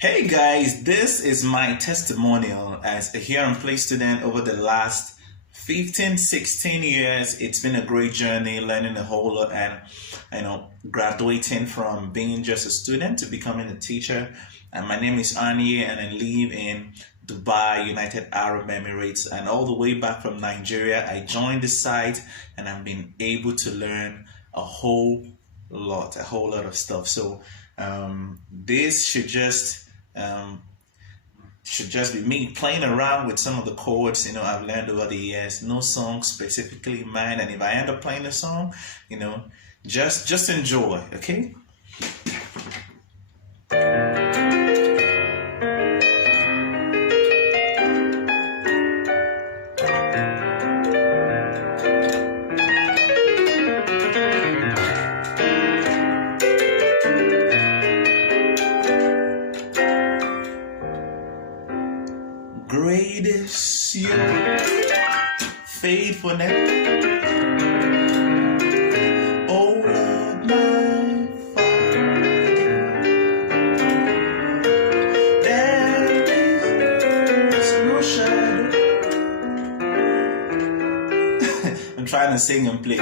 Hey guys, this is my testimonial as a Here and Play student over the last 16 years. It's been a great journey, learning a whole lot and graduating from being just a student to becoming a teacher. And my name is Anye and I live in Dubai, United Arab Emirates, and all the way back from Nigeria. I joined the site and I've been able to learn a whole lot of stuff. So this should just be me playing around with some of the chords I've learned over the years. No song specifically in mind, and if I end up playing a song, just enjoy, okay? Great is your faithfulness, oh Lord, my Father. There is no shadow. I'm trying to sing and play.